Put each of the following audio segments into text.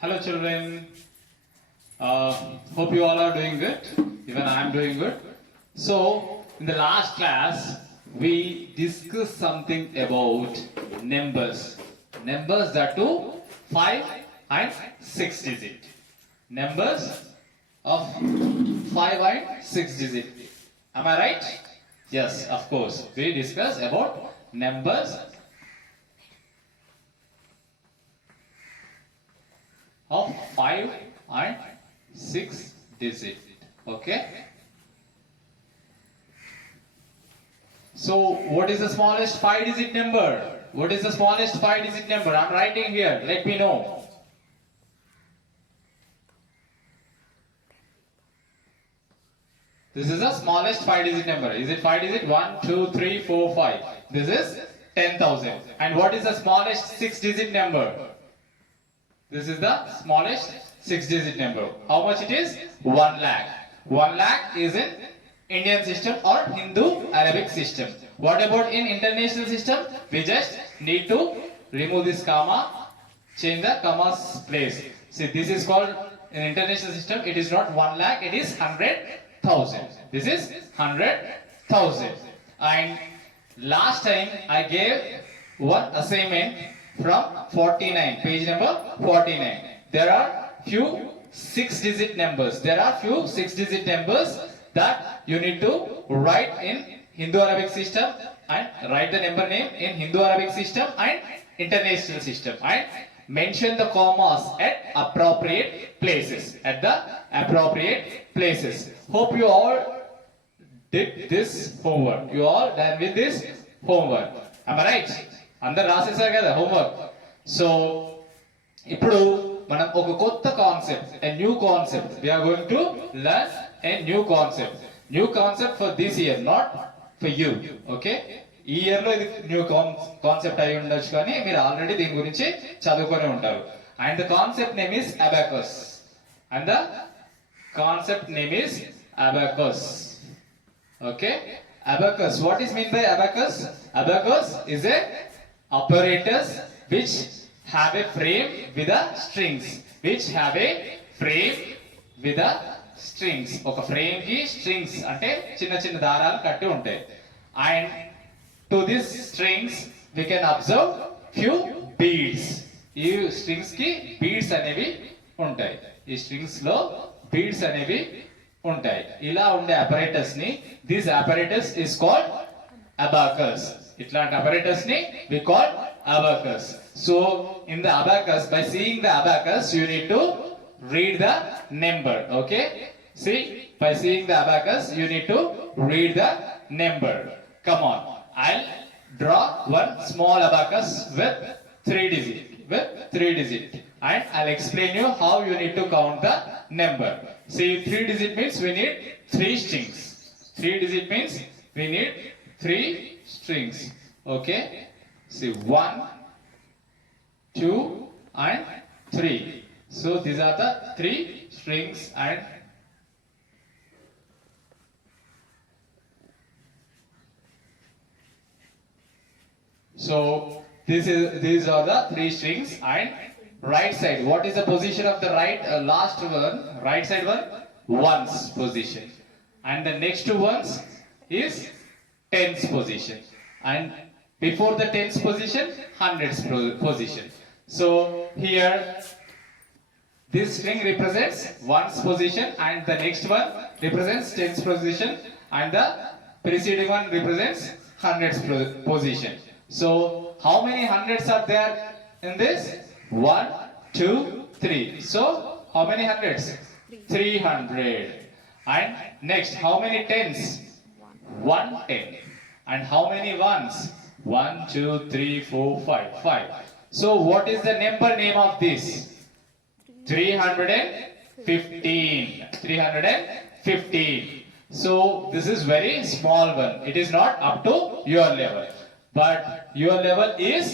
Hello children, hope you all are doing good, even I am doing good. So, in the last class, we discussed something about numbers. Numbers that do 5 and 6 digit. Numbers of 5 and 6 digit. Am I right? Yes, of course. We discussed about numbers of 5 and 6 digit. Okay. So what is the smallest 5 digit number? What is the smallest 5 digit number? I'm writing here. Let me know. This is the smallest 5 digit number. Is it 5 digit? 1, 2, 3, 4, 5. This is 10,000. And what is the smallest 6 digit number? This is the smallest 6 digit number. How much it is? 1 lakh. 1 lakh is in Indian system or Hindu Arabic system. What about in international system? We just need to remove this comma, change the comma's place. See, this is called in international system. It is not 1 lakh, it is 100,000. This is 100,000. And last time I gave one assignment from 49, page number 49. There are few 6-digit numbers. There are few 6-digit numbers that you need to write in Hindu Arabic system and write the number name in Hindu Arabic system and international system and mention the commas at appropriate places. At the appropriate places. Hope you all did this homework. You all done with this homework. Am I right? అందరు రాసేసారు కదా homework. So ఇప్పుడు మనం ఒక కొత్త concept, a new concept. We are going to learn a new concept. New concept for this year, not for you. Okay? ఈ ఇయర్ లో ఇది న్యూ కాన్సెప్ట్ అయి ఉండొచ్చు కానీ మీరు ఆల్రెడీ దీని గురించి చదువుకొని ఉంటారు. And the concept name is abacus. And the concept name is abacus. Okay? Abacus. What is mean by abacus? Abacus is a apparatus which have a frame with a strings. Which have a frame with a strings. ఒక ఫ్రేమ్ కి స్ట్రింగ్స్ అంటే చిన్న చిన్న దారాలు కట్టి ఉంటాయి. And to these strings we can observe few beads. ఈ స్ట్రింగ్స్ కి బీడ్స్ అనేవి ఉంటాయి. ఈ స్ట్రింగ్స్ లో బీడ్స్ అనేవి ఉంటాయి. ఇలా ఉండే apparatus ని this apparatus is called abacus. ఇట్లాంటి apparatus ని we call abacus. So in the abacus, by seeing the abacus you need to read the number. Okay, see, by seeing the abacus you need to read the number. Come on, I'll draw one small abacus with 3 digit and I'll explain you how you need to count the number. See, 3 digit means we need 3 strings. 3 digit means we need 3 strings. Okay, see, 1, 2 and 3. So these are the 3 strings. And so these are the 3 strings. And right side, what is the position of the right last one? Right side one, ones position, and the next two ones is tens position, and before the tens position, hundreds position. So here this string represents ones position, and the next one represents tens position, and the preceding one represents hundreds position. So how many hundreds are there in this? 1, 2, 3. So how many hundreds? 300. And next, how many tens? 110. And how many ones? 1, 2, 3, 4, 5. 5. So what is the number name of this? 315. 315. So this is very small one. It is not up to your level. But your level is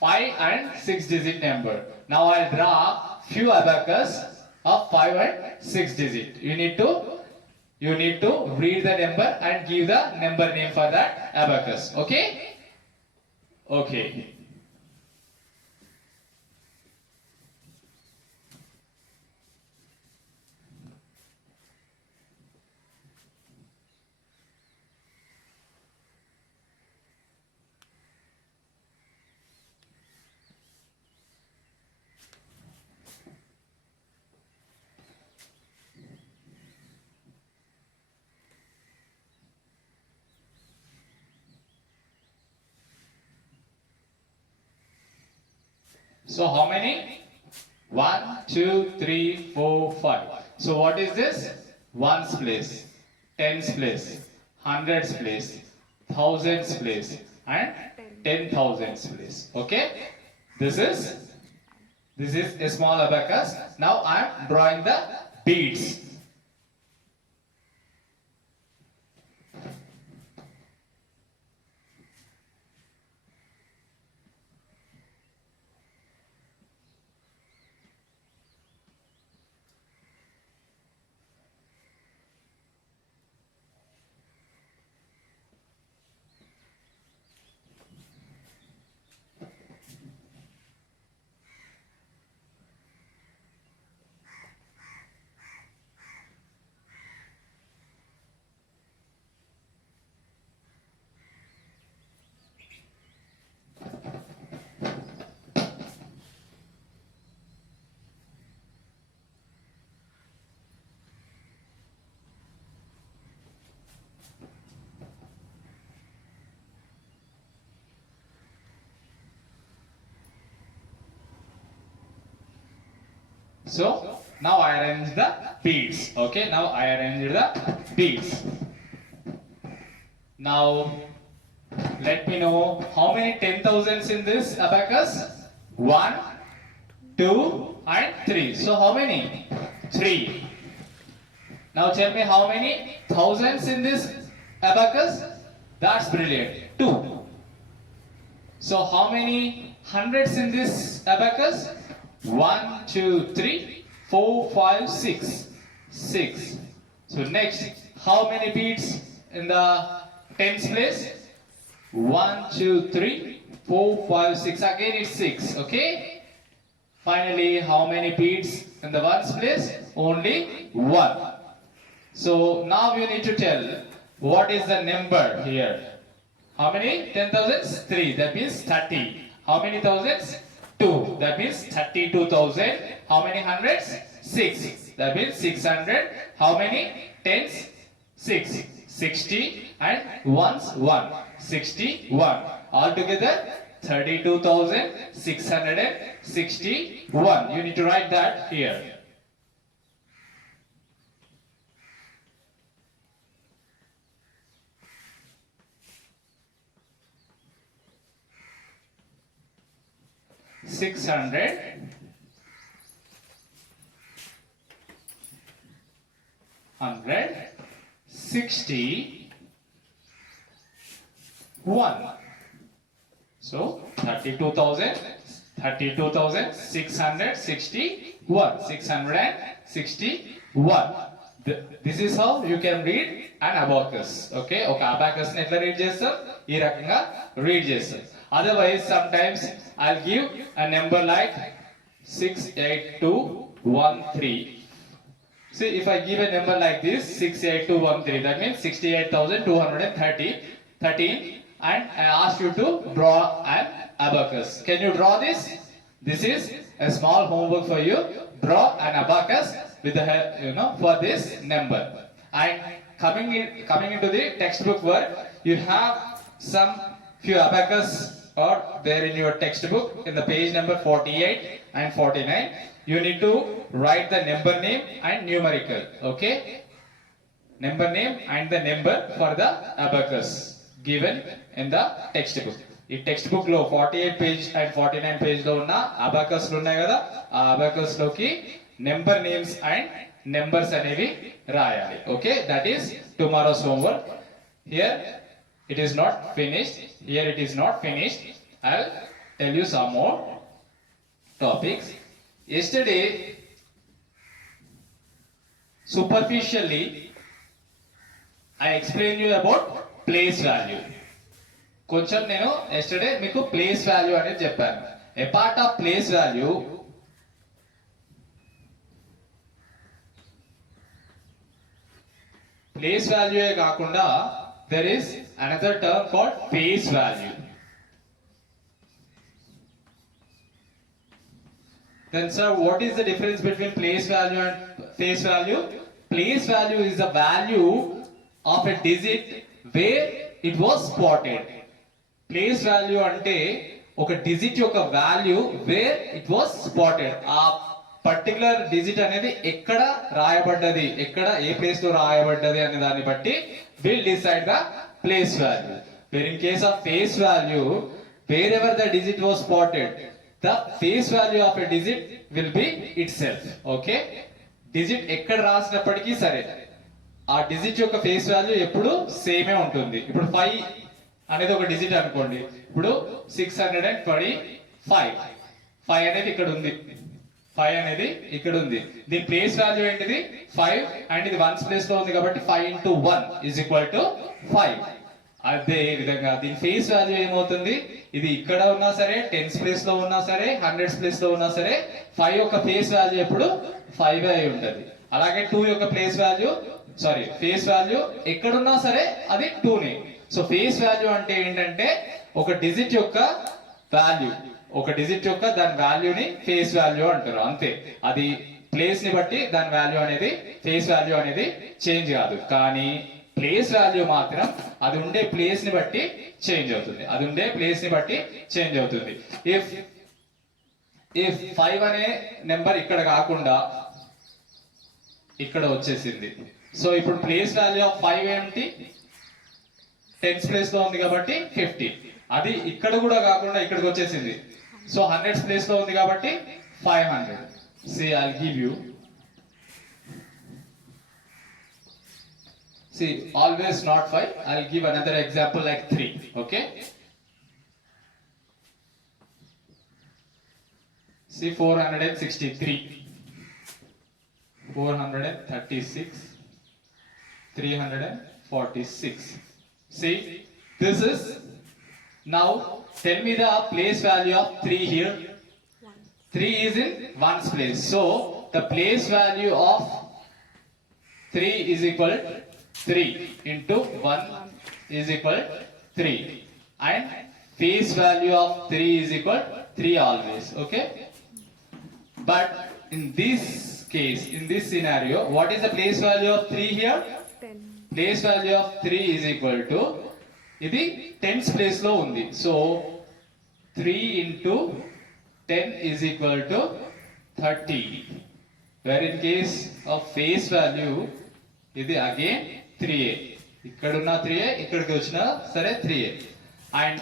5 and 6 digit number. Now I'll draw few abacus of 5 and 6 digit. You need to read the number and give the number name for that abacus. Okay? Okay. So how many? 1, 2, 3, 4, 5. So what is this? Ones place, tens place, hundreds place, thousands place, and 10,000s place. Okay? This is a small abacus. Now I am drawing the beads. So now I arrange the beads. Okay, now I arrange the beads. Now let me know how many 10,000s in this abacus? 1, 2, and 3. So how many? 3. Now tell me how many thousands in this abacus? That's brilliant. 2. So how many hundreds in this abacus? 1, 2, 3, 4, 5, 6. 6. So next, how many beads in the tens place? 1, 2, 3, 4, 5, 6. Again it's 6. Okay. Finally, how many beads in the ones place? Only 1. So now you need to tell what is the number here. How many 10,000s? 3. That means 30. How many thousands? 2. That means 32,000. How many hundreds? 6. That means 600. How many tens? 6. 60 and ones 1. 61. Altogether 32,661. You need to write that here. $600 161. So 32,661. 661. This is how you can read an abacus. Okay, abacus ne etla read chestam ee rakanga read chestam. Otherwise sometimes I'll give a number like 68213. See, if I give a number like this 68213, that means 68,213, and I ask you to draw an abacus. Can you draw this? This is a small homework for you. Draw an abacus with the help, for this number. And coming into the textbook work, you have some few abacus or there in your textbook in the page number 48 and 49. You need to write the number name and numerical. Okay, number name and the number for the abacus given in the textbook. ఈ text book లో 48 page and 49 పేజ్ లో ఉన్న అబాకస్ లు ఉన్నాయి కదా, ఆ అబాకస్ లోకి number names and numbers అనేవి రాయాలి. Okay, that is tomorrow's homework. Here it is not finished. Here it is not finished. I'll tell you some more topics. Yesterday, superficially, I explained you about place value. కొంచెం నేను ఎస్టర్డే మీకు place value అనేది చెప్పాను. A part of place value place value కాకుండా there is another term called face value. Then sir, what is the difference between place value and face value? Place value is the value of a digit where it was spotted. Place value ante ఒక digit యొక్క value where it was spotted, ఆ particular digit అనేది ఎక్కడ రాయబడ్డది, ఎక్కడ ఏ ప్లేస్ లో రాయబడ్డది అనే దాన్ని బట్టి will decide the place value. Where in case of face value, wherever the digit was spotted, the face value of a digit will be itself. Okay, digit ఎక్కడ రాసినప్పటికీ సరే ఆ డిజిట్ యొక్క ఫేస్ వాల్యూ ఎప్పుడు సేమే ఉంటుంది. ఇప్పుడు 5 అనేది ఒక డిజిట్ అనుకోండి, ఇప్పుడు 625, 5 అనేది ఇక్కడ ఉంది, 5 అనేది ఇక్కడ ఉంది, దీని ప్లేస్ వాల్యూ ఏంటిది 5 అండ్ ఇది వన్స్ ప్లేస్ లో ఉంది కాబట్టి 5 into 1 is equal to 5. అదే విధంగా దీని ఫేస్ వాల్యూ ఏమవుతుంది, ఇది ఇక్కడ ఉన్నా సరే, టెన్స్ ప్లేస్ లో ఉన్నా సరే, హండ్రెడ్స్ ప్లేస్ లో ఉన్నా సరే 5 యొక్క ఫేస్ వాల్యూ ఎప్పుడు 5 అయి ఉంటది. అలాగే 2 యొక్క ఫేస్ వాల్యూ ఎక్కడున్నా సరే అది 2నే. సో ఫేస్ వాల్యూ అంటే ఏంటంటే ఒక డిజిట్ యొక్క వాల్యూ, ఒక డిజిట్ యొక్క దాని వాల్యూని ఫేస్ వాల్యూ అంటారు, అంతే. అది ప్లేస్ ని బట్టి దాని వాల్యూ అనేది, ఫేస్ వాల్యూ అనేది చేంజ్ కాదు. కానీ ప్లేస్ వాల్యూ మాత్రం అది ఉండే ప్లేస్ ని బట్టి చేంజ్ అవుతుంది, అది ఉండే ప్లేస్ ని బట్టి చేంజ్ అవుతుంది. ఇఫ్ 5 అనే నెంబర్ ఇక్కడ కాకుండా ఇక్కడ వచ్చేసింది, సో ఇప్పుడు ప్లేస్ వాల్యూ ఆఫ్ 5 ఏమిటి, టెన్స్ ప్లేస్ లో ఉంది కాబట్టి 50. అది ఇక్కడ కూడా కాకుండా ఇక్కడికి వచ్చేసింది, సో హండ్రెడ్స్ ప్లేస్ లో ఉంది కాబట్టి 500. See, I'll give you, see, always not 5. I'll give another example like 3. Okay, see, 463, 436, 346. See, this is, now tell me the place value of 3 here. 3 is in ones place, so the place value of 3 is equal 3 into 1 is equal 3, and face value of 3 is equal 3 always. Okay, but in this case, in this scenario, what is the place value of 3 here? 10. Place value of 3 is equal to, ఇది tens place లో ఉంది, సో 3 into 10 is equal to 30. Where in case of face value, ఇది again 3a, ఇక్కడున్న 3a, ఇక్కడికి వచ్చినా సరే 3a. And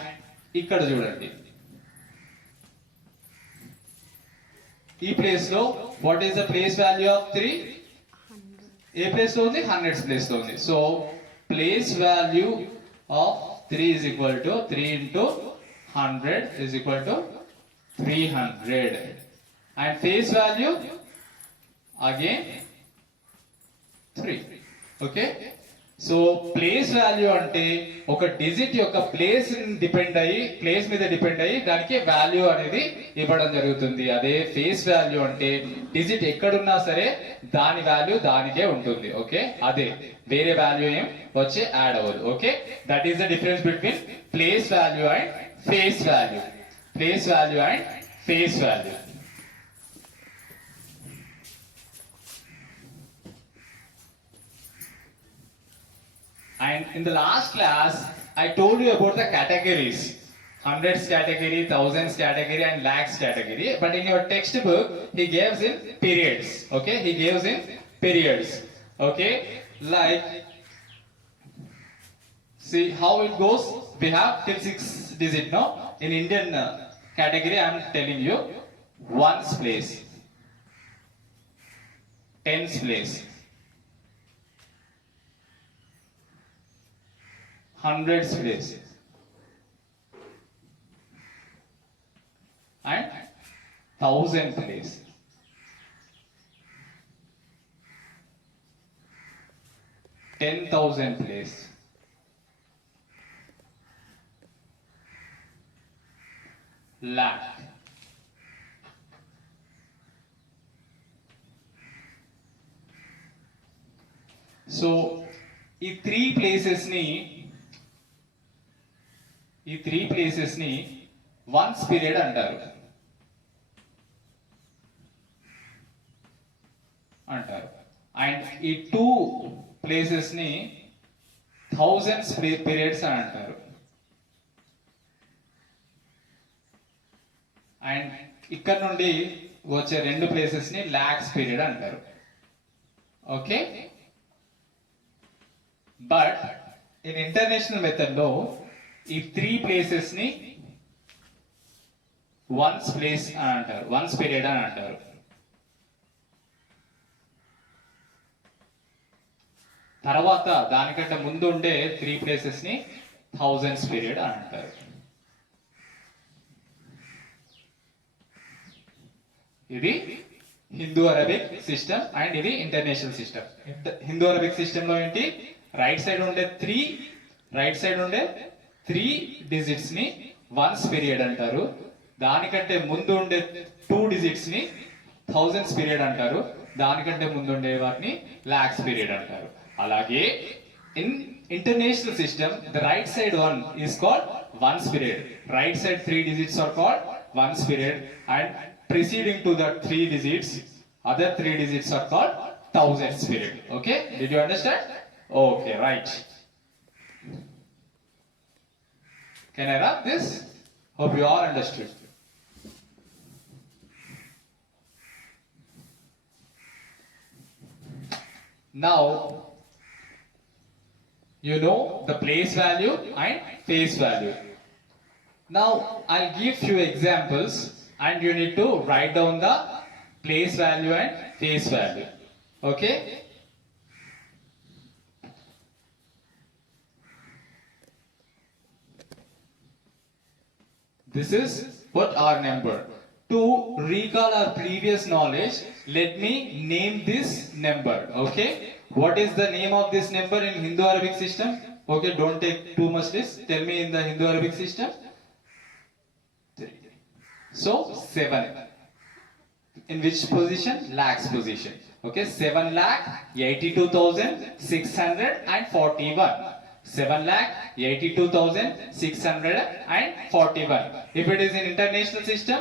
ఇక్కడ చూడండి, ఈ ప్లేస్ లో what is the place value of 3? ఏ ప్లేస్ లో ఉంది, హండ్రెడ్స్ ప్లేస్ లో ఉంది, so place value of 3 is equal to 3 into 100 is equal to 300, and face value again 3. Okay, so place value అంటే ఒక డిజిట్ యొక్క ప్లేస్ డిపెండ్ అయ్యి, ప్లేస్ మీద డిపెండ్ అయ్యి దానికి వాల్యూ అనేది ఇవ్వడం జరుగుతుంది. అదే ఫేస్ వాల్యూ అంటే డిజిట్ ఎక్కడున్నా సరే దాని వాల్యూ దానికే ఉంటుంది. ఓకే, అదే వేరే వాల్యూ ఏం వచ్చి యాడ్ అవ్వదు. Okay, that is the difference between place value and face value. Place value and face value. And in the last class, I told you about the categories. Hundreds category, thousands category, and lakhs category. But in your textbook, he gives in periods. Okay, he gives in periods. Okay, like, see how it goes. We have till 6 digit. No, in Indian category, I am telling you, ones place, tens place, hundreds place, and thousand place. $10,000 place, lakh, so ఈ three places ని once period అంటారు. అండ్ ఈ 2 ప్లేసెస్ ని thousands periods అని అంటారు. ఇక్కడ నుండి వచ్చే రెండు ప్లేసెస్ ని లాక్స్ పీరియడ్ అంటారు. Okay, but in international method లో ఈ 3 ప్లేసెస్ ని వన్స్ ప్లేస్ అని అంటారు, వన్స్ పీరియడ్ అని అంటారు. తర్వాత దానికంటే ముందు ఉండే 3 ప్లేసెస్ ని థౌజండ్స్ పీరియడ్ అని అంటారు. ఇది హిందూ అరబిక్ సిస్టమ్ అండ్ ఇది international system. Hindu Arabic system లో ఏంటి, రైట్ సైడ్ ఉండే త్రీ డిజిట్స్ ని వన్స్ పీరియడ్ అంటారు. దానికంటే ముందు ఉండే 2 డిజిట్స్ ని థౌజండ్స్ పీరియడ్ అంటారు. దానికంటే ముందు ఉండే వాటిని లాక్స్ పీరియడ్ అంటారు. అలాగే in international system the right side one is called once period. Right side 3 digits are called ones period and preceding to the 3 digits, other 3 digits are called thousands period. Okay, did you understand? Okay, right. Can I wrap this? Hope you all understood. Now you know the place value and face value. Now I'll give few examples and you need to write down the place value and face value. Okay? This is what our number. To recall our previous knowledge, let me name this number. Okay? What is the name of this number in Hindu Arabic system? Okay, don't take too much this. Tell me in the Hindu Arabic system. 3. So 7. In which position? Lakhs position. Okay, 7,82,641. 7,82,641. If it is in international system,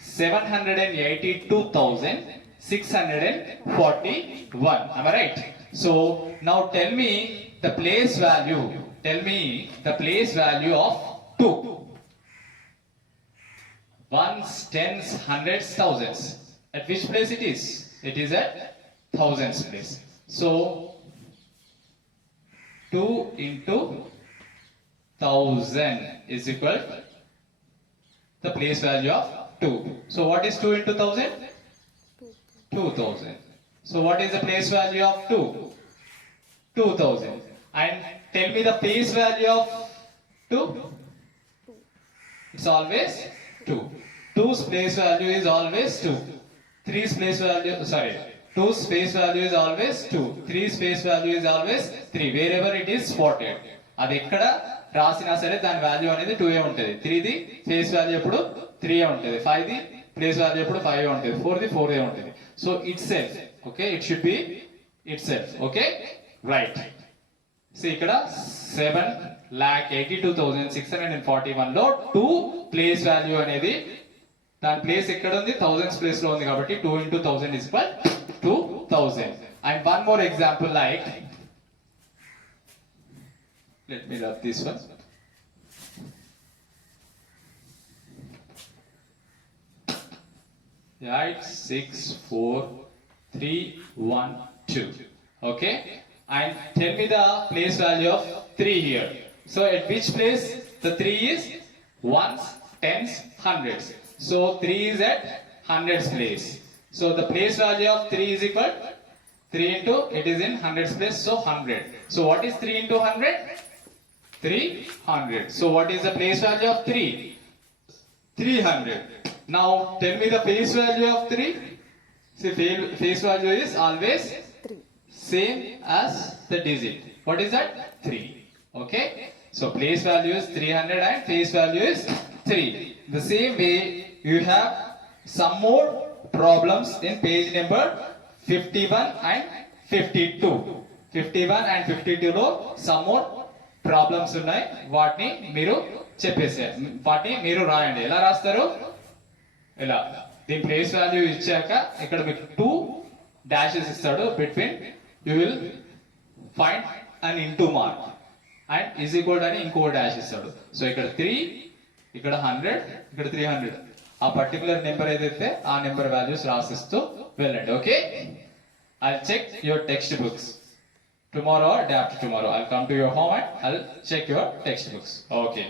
782,641. Am I right? So now tell me the place value. Tell me the place value of 2. Ones, tens, hundreds, thousands. At which place it is? It is at thousands place. So 2 into 1000 is equal to the place value of 2. So what is 2 into 1000? 2000. So what is the place value of 2? 2000. And tell me the face value of 2? It's always 2. 2's place value is always 2. 3's place value, sorry, 2's face value is always 2. 3's face value is always 3. Wherever it is spotted. అది ఎక్కడ రాసినా సరే దాని వాల్యూ అనేది 2 ఉంటుంది. 3ది face value ఎప్పుడు 3 ఉంటుంది. 5ది ప్లేస్ వాల్యూ ఎప్పుడు 5 ఉంటుంది. 4ది 4 ఉంటుంది. So it self, okay, it should be itself. Okay, right. So ఇక్కడ 7,82,641 లో 2 ప్లేస్ వాల్యూ అనేది దాని ప్లేస్ ఎక్కడ ఉంది, థౌజండ్స్ ప్లేస్ లో ఉంది కాబట్టి 2 into 1000 is equal to 2000. And one more example, like, let me rub this one. Right, 6, 4, 3, 1, 2. Okay, and tell me the place value of 3 here. So at which place the 3 is? Ones, tens, hundreds. So 3 is at hundreds place. So the place value of 3 is equal 3 into, it is in hundreds place, so 100. So what is 3 into 100? 300. So what is the place value of 3? 300. Now tell me the face value of 3. See, face value is always 3. same as the digit. What is that? 3. Okay, so place value is 300 and face value is 3. The same way you have some more problems in page number 51 and 52. 51 and 52 లో some more problems ఉన్నాయి. వాటిని మీరు చెప్పేసారు, వాటిని మీరు రాయండి. ఎలా రాస్తారు? ఇలా దీని ప్లేస్ వాల్యూ ఇచ్చాక ఇక్కడ మీకు 2 డాషెస్ ఇస్తాడు. Between you will find an into mark and is equal అని ఇంకో డాష్ ఇస్తాడు. సో ఇక్కడ 3, ఇక్కడ 100, ఇక్కడ 300. ఆ పర్టికులర్ నెంబర్ ఏదైతే ఆ నెంబర్ వాల్యూస్ రాసిస్తూ వెళ్ళండి. Okay, I'll check your textbooks tomorrow or day after tomorrow. I'll come to your home and I'll check your textbooks. Okay.